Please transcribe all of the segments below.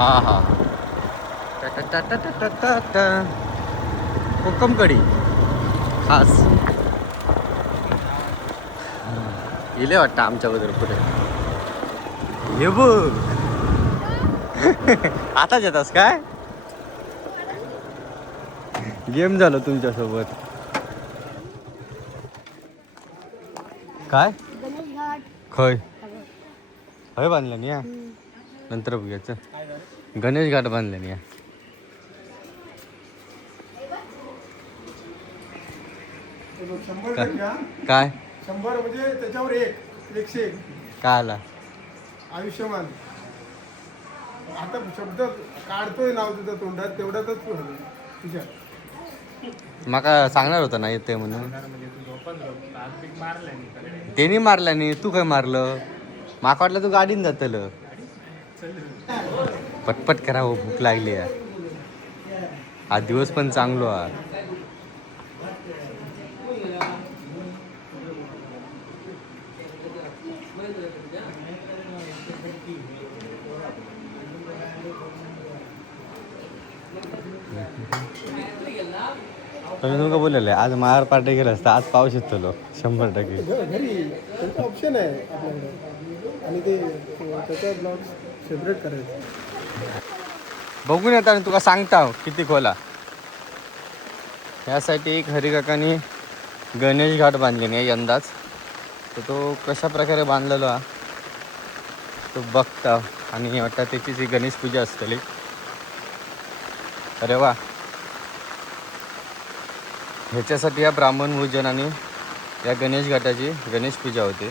हा हा कोकम कढी खास गेले वाटतं आमच्याबद्दल पुढे हे बघ. आताच येतास काय गेम झालं तुमच्यासोबत काय खय खय बांधलं नाही या नंतर बघायचं गणेश घाट बांधले नाही या काय 100 म्हणजे त्याच्यावर 100 काय आला आयुष्यमान. आता शब्द काढतोय नाव तुझं तोंडात तेवढ्यातच तुझ्या माका सांगणार होता ना येते म्हणून त्यांनी मारला नाही तू काय मारलं माका वाटलं तू गाडीन जातलं पटपट करा हो भूक लागली आहे हा दिवस पण चांगलो हा तुम्ही तुमका बोललेलं आज मार पार्टी गेलं असतं आज पाऊस येतो 100% घरी त्यांचा ऑप्शन आहे आपल्याकडे आणि ते त्याच्या ब्लॉग सेपरेट करायचं. बघून येता तुका सांगता किती खोला यासाठी एक हरिकाकांनी गणेश घाट बांधले नाही यंदाच तर तो कशा प्रकारे बांधलेलो हा तो बघता आणि वाटतं त्याचीच ही गणेश पूजा असतली. अरे वा ह्याच्यासाठी या ब्राह्मण पूजन आणि या गणेश घाटाची गणेश पूजा होते.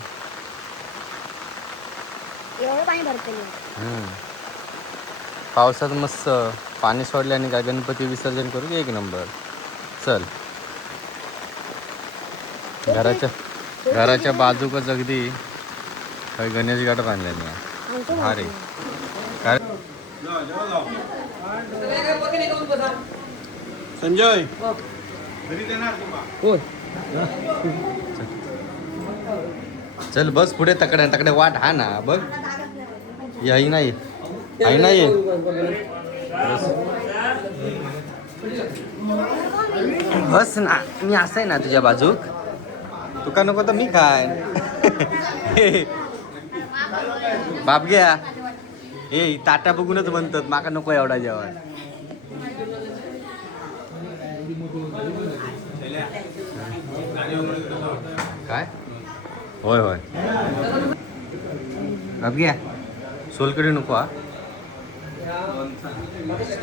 पावसात मस्त पाणी सोडल्याने काय गणपती विसर्जन करू एक नंबर. चल घराच्या बाजूकच अगदी काही गणेश घाट बांधल्याने भारी काय संजय चल बस पुढे तकडे वाट हा ना बघ याही नाही आई नाही बस ना मी असं आहे ना तुझ्या बाजूक तुका नको तर मी काय बाप घ्या ए ताटा बघूनच म्हणतात माका नको एवढा जेवण काय होय होय बाप घ्या सोलकडी नको हा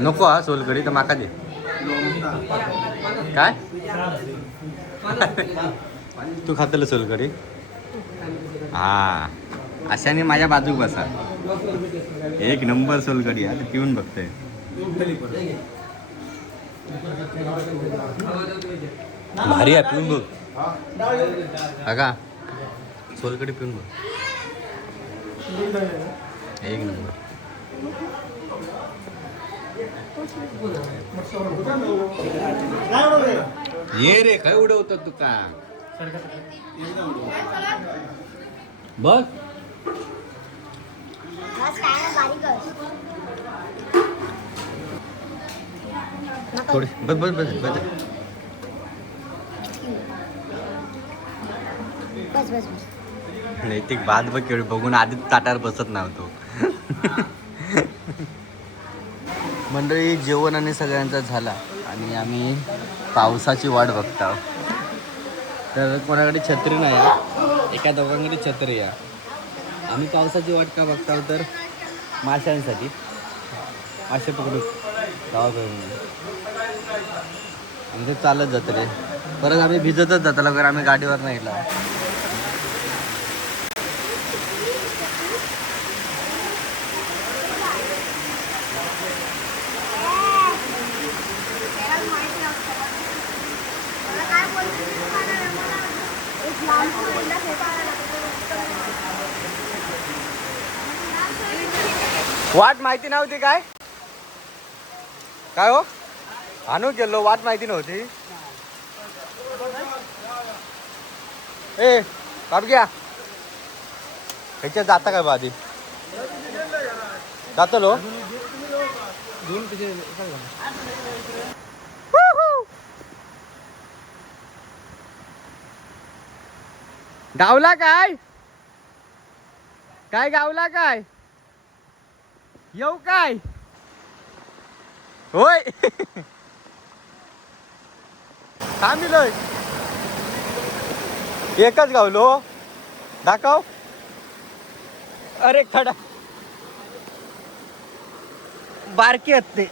नको हा सोलकडी तर माका दे काय तू खातलं सोलकडी हा अशाने माझ्या बाजूक बसा एक नंबर सोलकडी आता पिऊन बघतोय भारी आहे पिऊन बघ का सोलकडी पिऊन बघ एक नंबर ये रे काय उडवतात तुका बघ थोडी बस बस बस बस नैतिक बाद बघ केवढी बघून आधीच ताटावर बसत नव्हतो. मंडळी जेवण आणि सगळ्यांचा झाला आणि आम्ही पावसाची वाट बघतो. तर कोणाकडे छत्री नाही एका दोघांकडे छत्री आहे. आम्ही पावसाची वाट का बघतो तर माशांसाठी मासे पकडू गावा करून आमचं चालत जातं रे परत आम्ही भिजतच जातो लवकर आम्ही गाडीवर नाही गेला. वाट माहिती नव्हती काय काय हो आणू गेलो वाट माहिती नव्हती. ए बाप घ्या ह्याच्यात जाता काय आधी जातो लो दोन तिथे गावला काय काय गावला काय येऊ काय होय थांबिलोय एकच गावलो दाखव अरे खडा बारके आहेत ते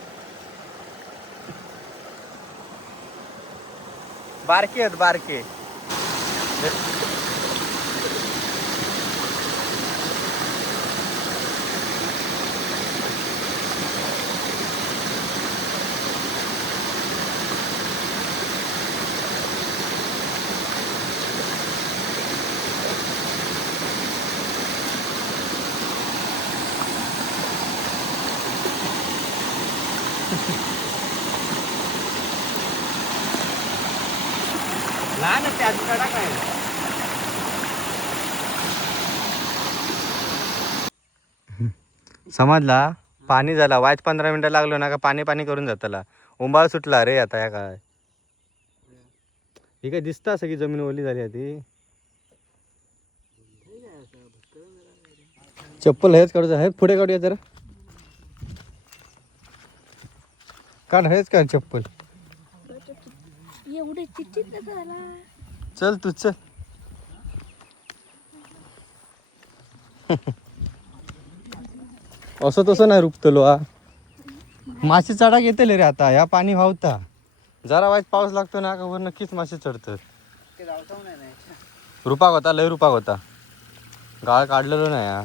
बारके आहेत बारके लहान आहे अजून कडा काय समजला पाणी झाला वाच 15 मिनिटं लागलो ना का पाणी पाणी करून जाताला उंबाळ सुटला रे आता या काय ही काय दिसता सगळी जमीन ओली झाली आहे ती चप्पल हेच काढू हे पुढे काढूया जरा काढ हेच काढ चप्पल एवढे चिठ्ठीत झाला चल तू चल असं तसं नाही रुपतलो हा मासे चढा घेतले रे आता या पाणी वाहता जरा वाईट पाऊस लागतो ना का वर नक्कीच मासे चढतात रुपाक होता लय रुपाक होता गाळ काढलेलो नाही हा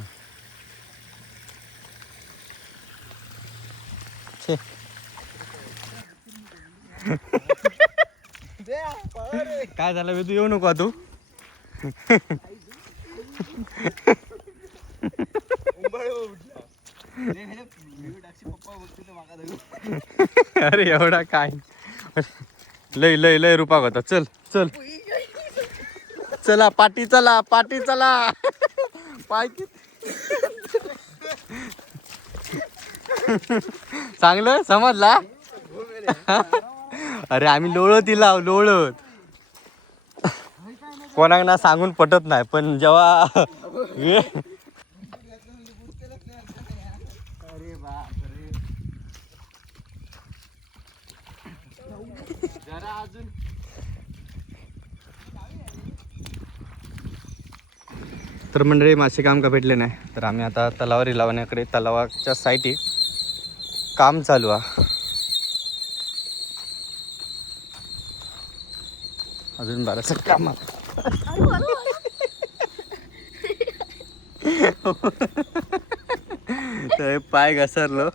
छे. काय झालं बे तू येऊ नको तू अरे एवढा काय लय लय लय रुपाक होता चल चल चला पाटी चला पाय चांगलं समजला अरे आम्ही लोळत दिला लोळत कोणाक ना सांगून पटत नाही पण जेव्हा तर मंडळी मासे काम का भेटले नाही तर आम्ही आता तलावारी लावण्याकडे तलावाच्या साईटी काम चालू आहे अजून बरंच काम तर पाय घसरलो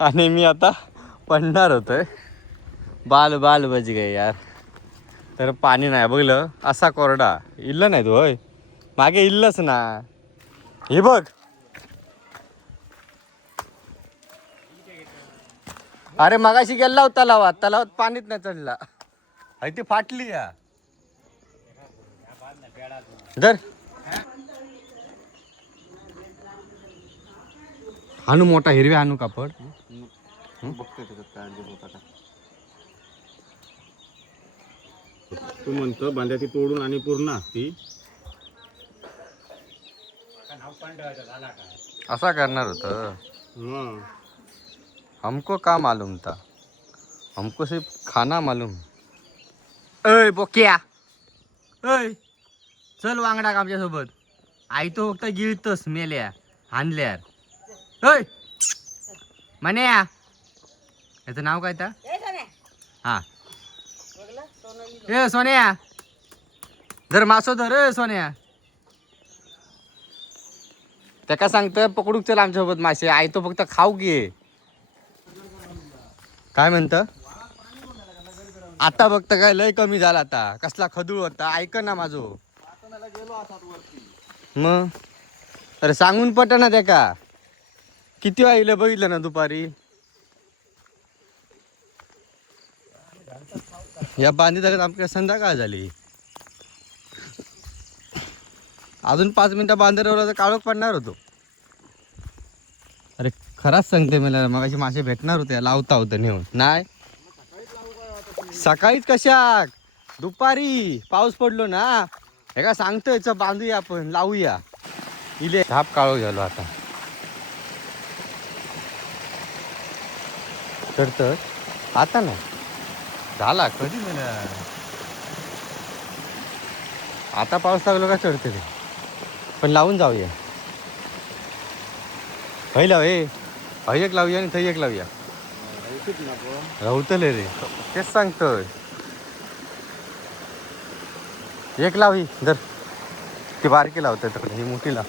आणि मी आता पडणार होतोय बाल बाल बच गे यार तर पाणी नाही बघलं असा कोरडा इल्ल नाही तू होय मागे इल्लच ना हे बघ अरे मगाशी गेला होता तलावात पाणीच नाही चढला अरे ती फाटली या धर हानू मोठा हिरव्या हानू कापड तू म्हणतो बांध्या ती तोडून आणि पूर्ण ती असा करणार होतं हं. हमको का मालूम था हमको सिर्फ खाना मालूम अय बोक्या अय चल वांगडा आमच्या सोबत आई तो फक्त गिळतोस मेल्या हानल्यार अय म्हण्या याचं नाव काय ता हा ए सोन्या धर मासो धर ए सोन्या त्याका सांगतं पकडूक चल आमच्यासोबत मासे आई तो फक्त खाऊ घे काय म्हणत आता बघत काय लय कमी झाला आता कसला खदूळ होता ऐक ना माझो मग अरे सांगून पट ना त्याका किती वाजले बघितलं ना दुपारी या बांधी जागत आमच्या संध्याकाळ झाली अजून 5 मिनिटं बांधर तर काळोख पडणार होतो अरे खराच सांगते मला मगाशी मासे भेटणार होते लावता होतं नेऊन नाही सकाळीच कशा दुपारी पाऊस पडलो ना हे का सांगतोय बांधूया आपण लावूया इले धाप काळो झालो आता तर आता ना झाला कधी मला आता पाऊस लागलो का चढते ते पण लावून जाऊया हय लाव हय एक लावूया आणि थंय एक लावूया राहतले रे तेच सांगतोय एक लाव ही धर ती बारकी लावते तिकडे ही मोठी लाव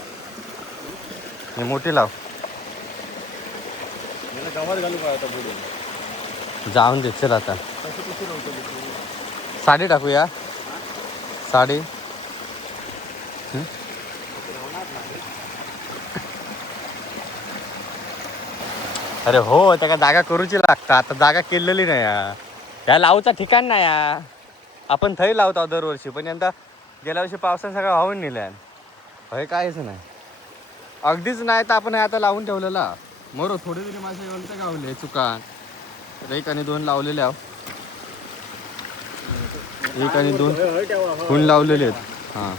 ही मोठी लाव गावात घालू का आता पुढे जाऊन दे चल आता साडी टाकूया साडी अरे हो त्या जागा करूची लागता आता जागा केलेली नाही या लावचा ठिकाण नाही या आपण थंय लावतो दरवर्षी पण यंदा गेल्या वर्षी पावसाने सगळं वाहून नेल्या हय काहीच नाही अगदीच नाही तर आपण हे आता लावून ठेवलेला मरो थोडे तरी माझे तर गावले चुकान तर एक आणि दोन लावलेले आहो एक आणि दोन फुल लावलेले आहेत हां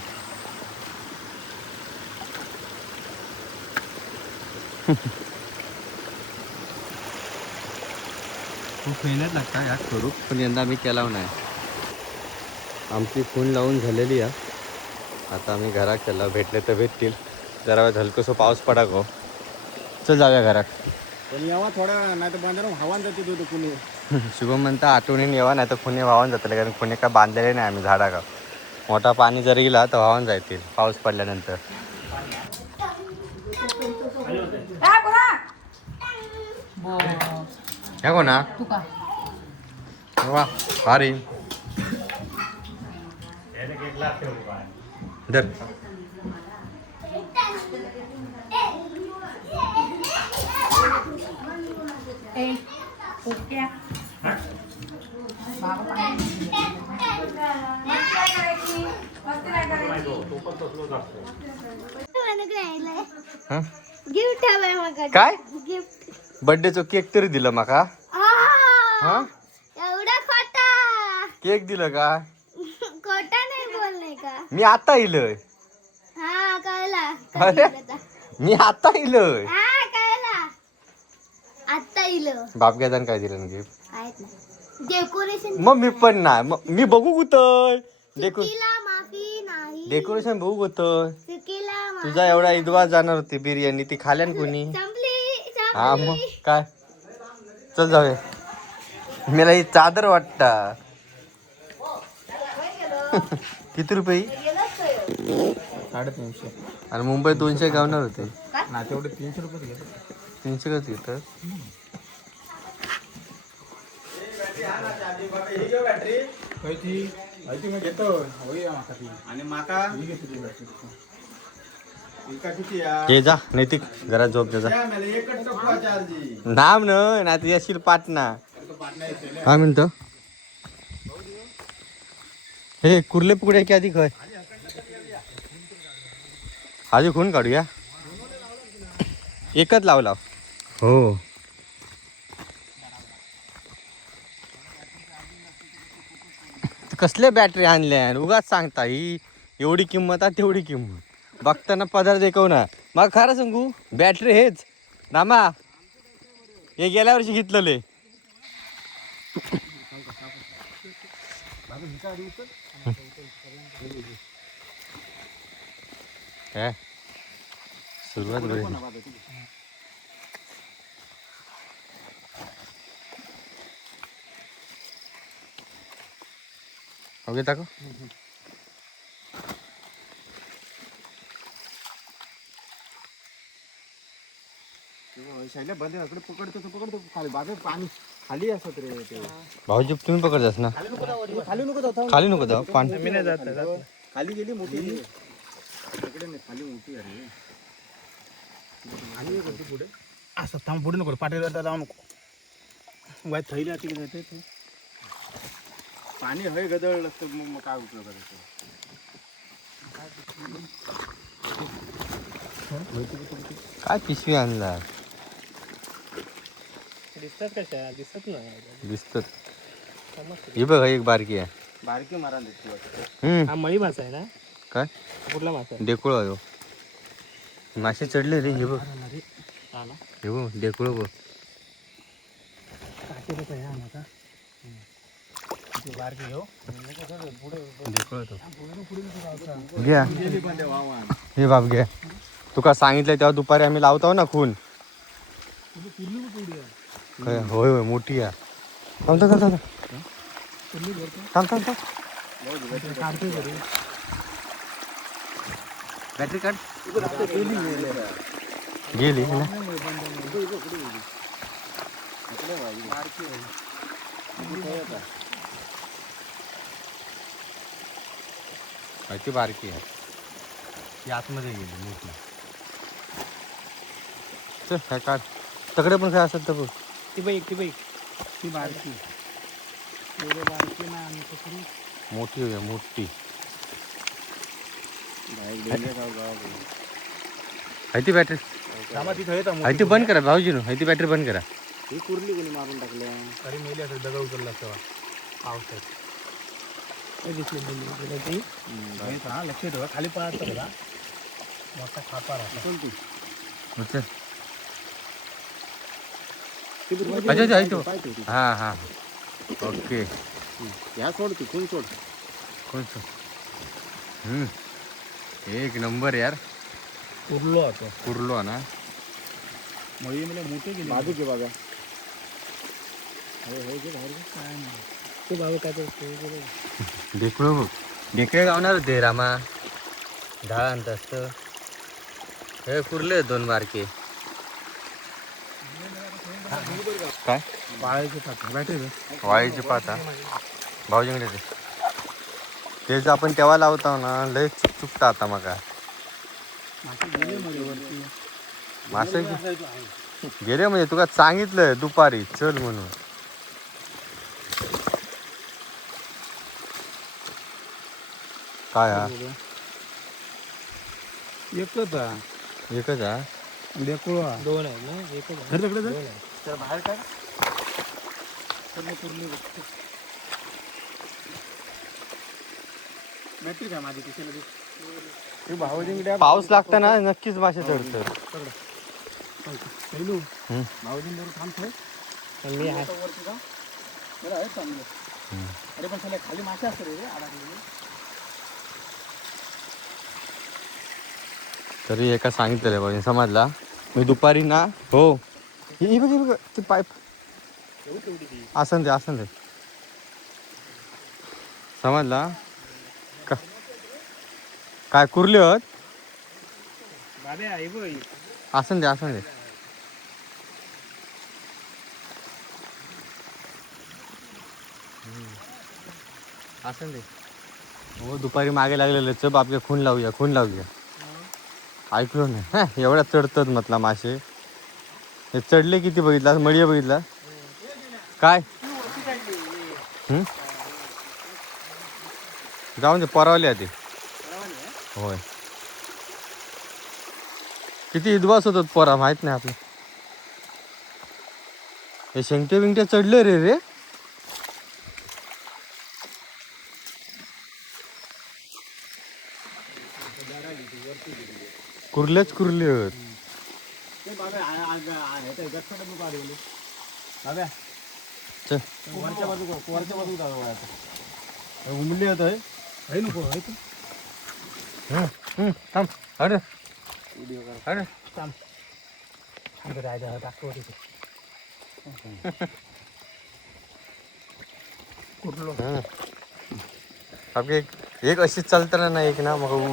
खूप मेहनत लागता या करू पण यंदा आम्ही केला नाही आमची खून लावून झालेली आहे आता आम्ही घरात केला भेटले तर भेटतील जरा हलकसं पाऊस पडा गो चल जाऊया घरात पण यावा थोडा नाही तर बांधारून हवान जाते तो कुणी शुभम म्हणता आठवणीने येवा नाही तर खुणे वाहून जातील कारण खुणे काय बांधलेले नाही आम्ही झाडा का मोठा पाणी जर गेला तर वाहून जातील पाऊस पडल्यानंतर ह्या कोणा वा भारी धर गिफ्ट हवंय मग काय गिफ्ट बर्थडेचं केक तरी दिलं माका हा एवढा खोटा केक दिलं का खोटा नाही बोलले का मी आता इलय हा कळला अरे मी आता इलय हा कळला आता इलं बाप घ्यायचा काय दिलं गिफ्ट आहेत ना डेकोरेशन मग मी पण नाही मग मी बघू कुठं चुकीला माफी नाही डेकोरेशन बघू कुठं चुकीला माफी तुझा एवढा इदवा जाणार होती बिर्याणी ती खाल्यान कोणी संपली हा मग काय चल जाऊया मला ही चादर वाटता किती रुपये 350 आणि मुंबईत 200 गावणार होते ना तेवढे 300 रुपये घेतो 300 कसं घेतात मी घेतो आणि माका हे जा नैतिक घरात झोप जा नाम ना ती अशील पाटणा काय म्हणतो हे कुर्ले पुकडे की आधी खय आधी खून काढूया एकच लावला हो कसले बॅटरी आणल्या उगाच सांगता ही एवढी किंमत आहे तेवढी किंमत बघताना पदार्थ देखव ना मग खरं सांगू बॅटरी हेच नामा हे गेल्या वर्षी घेतलेले काय सुरुवात बरी ओके टाको शैल्या बंद इकडे पकडतो खाली बाबे पाणी खाली असत रे ते भाऊजी तुम्ही पकडतास ना खाली नको जाऊ खाली नको जाऊ पाणी मी नाही जात खाली गेली मोठी इकडे नाही खाली मोठी आहे आणि पुढे असं थांब पुढे नको पाठीला जाऊ नको वाईट थैली तिकडे जाते पाणी हय गदळ असतं मग काय उपयोग करायचं काय पिशवी आणला दिसतात कशा दिसत नाही दिसतात. हे बघ एक बारकी आहे. बारकी मारा देते हम्म. हा मळी मासा आहे ना काय कुठला मासा आहे डेकुळ आहे हो. मासे चढले रे. हे बघ आला हे बघ डेकुळ बघ. बारकी घेऊ डेकुळ तो. घ्या हे बाप घ्या. तुका सांगितलं तेव्हा दुपारी आम्ही लावतो ना खून. काय होय होय मोठी आहे. थांब थांब थांब थांब थांब थांब. बॅटरी काढ. गेली ना. ती बारकी आहे. ती आतमध्ये गेली मोठी. चल काय काढ. तकडे पण काय असेल तर बघ. ती बाईक ती बारकी एवढे बारकी ना आणि पकडी मोठी होऊया मोठी. आहे ती बॅटरी. आहे ती बंद करा भाऊजीनो. आहे ती बॅटरी बंद करा. ही कुर्ली कोणी मारून टाकल्या तरी मेली असेल दगड उचलला तेव्हा पावसात दिसली ती हा लक्ष ठेवा खाली पळत बघा मोठा खापा राहता कोणती अच्छा अच्छा आहे तो. हा हा ओके. ह्या सोड ती कोण सोड कोणचं. एक नंबर यार. उरलो होतो पुरलो ना. मळी मला मोठे गेले बाजू घे बघा ते बाबा काय डेकळ बघ. डेकळे गावणार होते रामा. दहा अंत असत. हे कुरले दोन बारके. काय पाळायचे पात्र बॅटरी वाळीची पाता भाऊजींकडे ते. तेच आपण तेव्हा लावतो ना लय चुकता आता मग. मासे गेले म्हणजे तुका सांगितलं दुपारी चल म्हणून. काय हा एकच एकच हा. डेकुळ दोन आहेत ना एकच आहे. तिकडे दोन आहे. तर बाहेर काय कुर्ली बॅटरी काय माझी किशेला भाऊजींकडे पाऊस लागताना नक्कीच मासे चढतात. पहिलू भाऊजींबरोबर थांबतोय पण मी आहे वरती का बरं आहे चांगलं. अरे पण त्याला खाली मासे असते रे अडकलेले. तरी एका सांगितलेलं भाऊजी समजला. मी दुपारी ना हो हे बघ ते पाईप आसन दे समजला का. काय कुरले होत. बाबे आहे बघ आसन दे आसन दे. हो दुपारी मागे लागलेलं चप आपल्या खून लावूया ऐकलो नाही. हा एवढ्या चढतात म्हटला मासे. हे चढले किती बघितला मळी बघितला काय. जाऊन दे परवले ते. होय किती इदवास होतात पोरा माहित नाही आपलं. हे शेंगटे बिंगटे चढले रे कुरलेच कुरले होत. चल वरच्या बाजू उमली होत आहे नको आहे थांब अरे अरे टाकतो तिथे कुठलो एक अशीच चालताना ना एक ना मग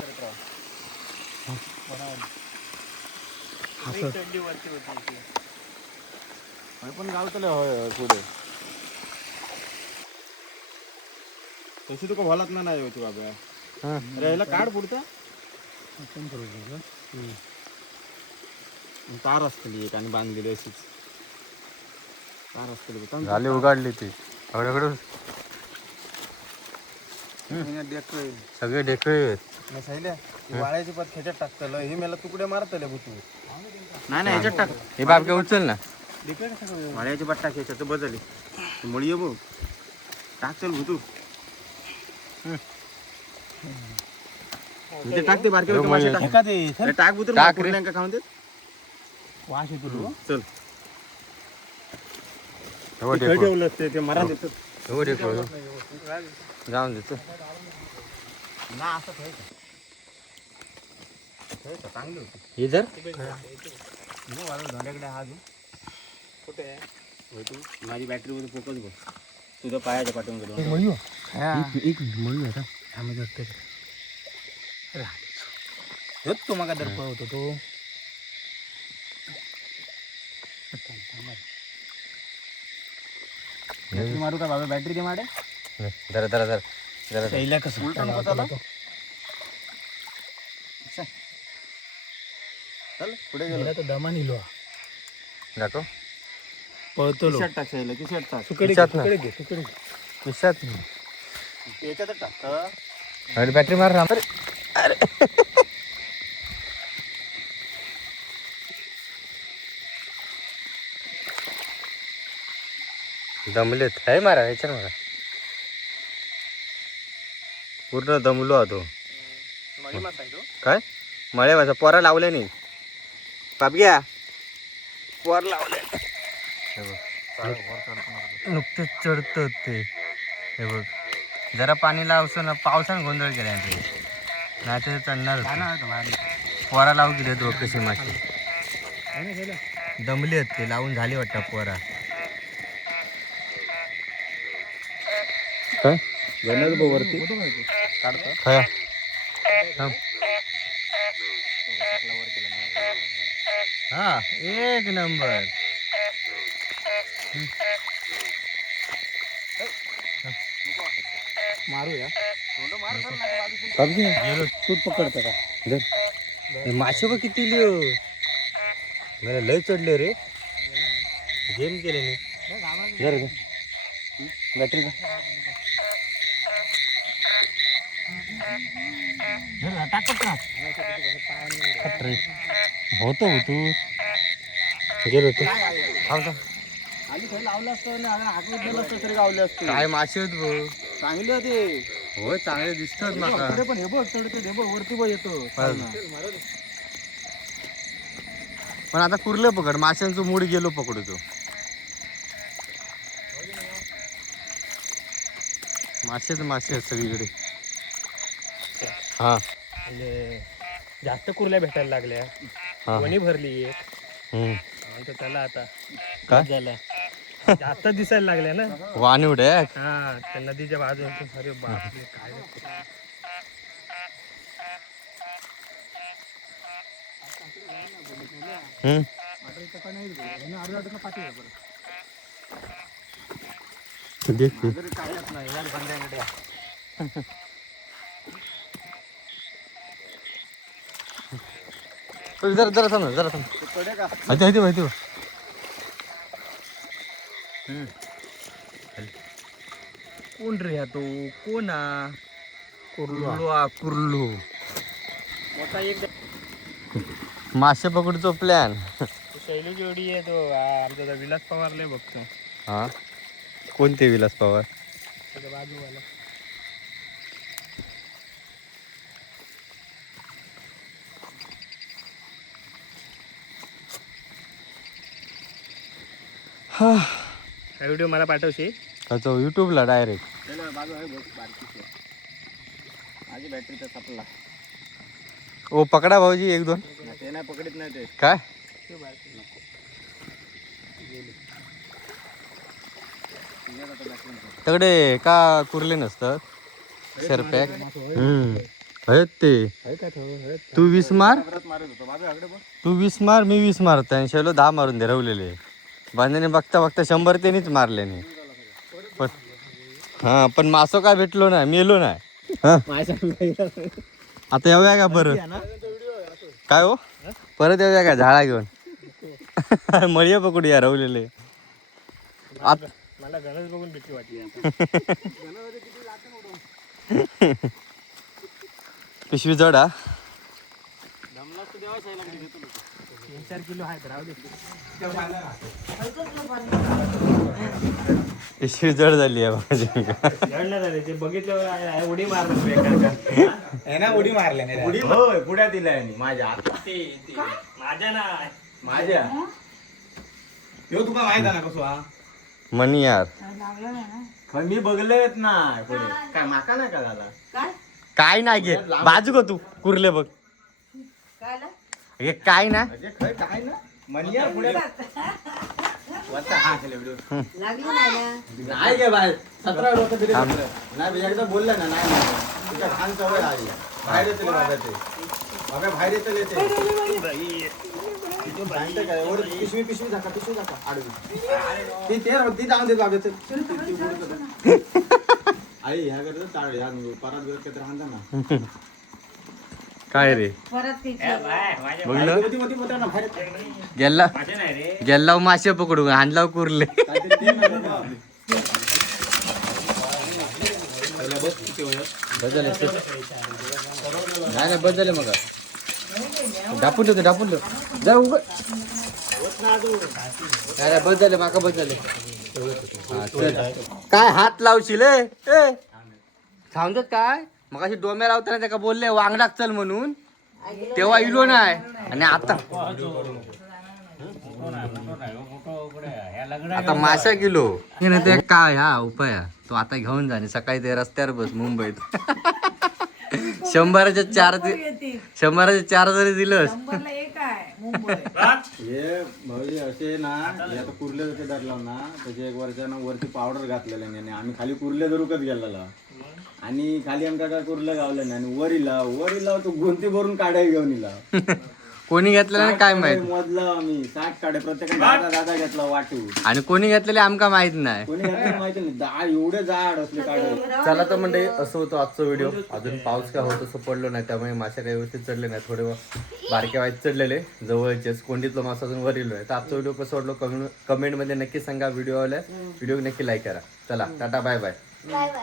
पण गावतले होय पुढे तशी तुका भलात नाही होती बाबा. अरे ह्याला काढ पुढचा तार असतली एक आणि बांधलेली अशीच तार असतली झाले उगाडली ती हळूहळू सगळे ढेकळे वाळ्याची पत खेच्यात टाकतलं हे मला तुकडे मारतले भूतू नाही ह्याच्यात टाक. हे बाबके उचल ना मळ्याची बट्टा खेचायचं बदल मुळी ये बघ टाक चल भूतू ते टाक ते बारके मासे टाक अरे टाक भूतू का खाऊन देत वास येतो तो. चल ते ठेवलं असते ते मरा देतात. जाऊन देतो ना असं ठेवायचं. चांगली होती इधर धोंड्याकडे हा जो. कुठे आहे? माझी बॅटरी मध्ये फोकस बघ तुझ्या पायाच्या पाठवून गेलो एक मळी होता आम्ही जातो तो मग दर्प होतो तो. बॅटरी मारू का बाबा? बॅटरी दे माडे. जरा जरा जरा जरा पहिल्या कसं उलटा नको त्याला. चल पुढे गेलो तर दमा निलो दाखव पळतो लो. टी-शर्ट टाक शाळेला टी-शर्ट टाक सुकडे खिशात ना. सुकडे घे सुकडे घे. खिशात याच्यातच टाक. अरे बॅटरी मार ना अरे दमलेत आहे मारा ह्याच्यावर मारा पूर्ण दमलो होतो मळी मारताय तो. काय मळे माझा पोरा लावले नाही पापग्या पोर लावले नुकतेच चढत ते हे बघ जरा पाणी लावसो ना पावसानं गोंधळ केला ते नाही ते चढणार पोरा लावू गेले तो कशी माशी दमले आहेत ते लावून झाले वाटतं पोरा काय वरती काढतो हा एक नंबर मारूया. गेलो तूच पकडतो का? मासे बघ किती लिओ मला लय चढले रे गेम केले मी जर बॅटरी होतो तू गेलो तू लावलं असतं ना हाकून दिलं असतं तरी गावले असते. काय मासे आहेत भाऊ चांगले होते. हो चांगले दिसतात माका इकडे पण हे बघ चढते हे बघ वरती बघ येतो. पण आता कुर्ले पकड माशांचं मूड गेलो पकडतो मासेच मासे आहेत सगळीकडे हा म्हणजे जास्त कुर्ल्या भेटायला लागल्या. हा वणी भरली एक. हम्म. तर त्याला आता काय झालं जास्त दिसायला लागल्या ना. वाणी उड्या हा त्या नदीच्या बाजून अरे बापरे काय देख कायच नाही या बंड्याकडे. जरा जरा थांब जरा थांब माहिती माहिती कोण रे हा तो कोणा कुर्लू मोठा एक मासे पकडतो प्लॅन शैली जोडी आहे तो आमचा विलास पवारले बघतो. हा कोणते विलास पवार त्याच्या बाजूवाला. हा हा व्हिडिओ मला पाठवशी. तो युट्यूबला डायरेक्ट बाजू आहे बघ बारकीची. माझी बॅटरी तर सापडला. ओ पकडा भाऊजी एक दोन ते नाही पकडत नाही ते. काय तगडे का कुर्ले नसतं सरपॅक आहेत ते तू 20 मार तू 20 मार मी 20 मारतो आणि शेलो 10 मारून दे रवलेले बांधण्याने बघता बघता 100 त्यांनीच मारले नाही पण हा पण मासो काय भेटलो ना मेलो नाही हा आता येऊया का बरं काय हो परत येऊया का झाडा घेऊन मळीया पकडूया रवलेले आता मला गणच बघून भीती वाटली. पिशवी जोडा 3-4 किलो आहेत राहू दे. पिशवी जड झाली आहे माझी. जळलं झाले ते बघितलं उडी मारलं उडी मारल्या नाही उडी होय पुढ्या दिलाय माझ्या माझ्या नाही माझ्या ह्यो तुका माहित आहे ना कसो हा मनी यार पण मी बघलेत ना पुढे काय माका नाही का झाला काय नाही घे बाजू गो तू कुर्ले बघ हे काय ना काय ना मनी यार पुढे वरचा हा केले व्हिडिओ नाही गे बाहेर 17 लोक तरी नाही एकदा बोललं ना नाही तुझ्या घाण सवय आली बाहेर येतले बाबा ते बाबा बाहेर येतले ते सांगते काय वर पिशवी झाका आडवी ती जाऊन दे बाबा आई ह्या करतो ताळ ह्या परत वेळ काहीतरी आणता ना काय रे गेला गेला मासे पकडू आणला कुरले नाही बदल मग डापून जा उघड बदल माका बदल काय हात लावशील ए सांगत काय मग अशी डोम्या लावताना त्याला बोलले वांगडाक चल म्हणून तेव्हा इलो नाही आणि आता माशा किलो ते काय हा उपाय तो आता घेऊन जा सकाळी ते रस्त्यावर बस मुंबईत 100च्या 4 जरी दिलंस हे भाऊजी असे ना हे आता कुर्ले जर धरला ना त्याच्या 1 वर्षानं वरती पावडर घातलेला नाही आणि आम्ही खाली कुर्ले धरूकच गेलेला आणि खाली आमका काय कुर्लं गावलं नाही आणि वरीला तो गोंती भरून काढाय घेऊन इला कोणी घेतलेला काय माहित मोजला आम्ही 60 काढे प्रत्येकाने दादा घेतला वाटू आणि कोणी घेतलेले आमका माहित नाही कोणी घेतलेलं माहिती नाही जाड एवढे जाड असले काढे चला तर म्हणजे असं होतं आजचा व्हिडिओ अजून पाऊस काय होत असं पडलो नाही त्यामुळे मासे काही व्यवस्थित चढले नाही थोडे बारक्या वाईट चढलेले जवळचेच कोंडीतलं मासा अजून वर इलो आहे तर आजचा व्हिडिओ कसं वाटलो कमेंट मध्ये नक्की सांगा व्हिडिओ नक्की लाईक करा चला tata bye bye bye bye.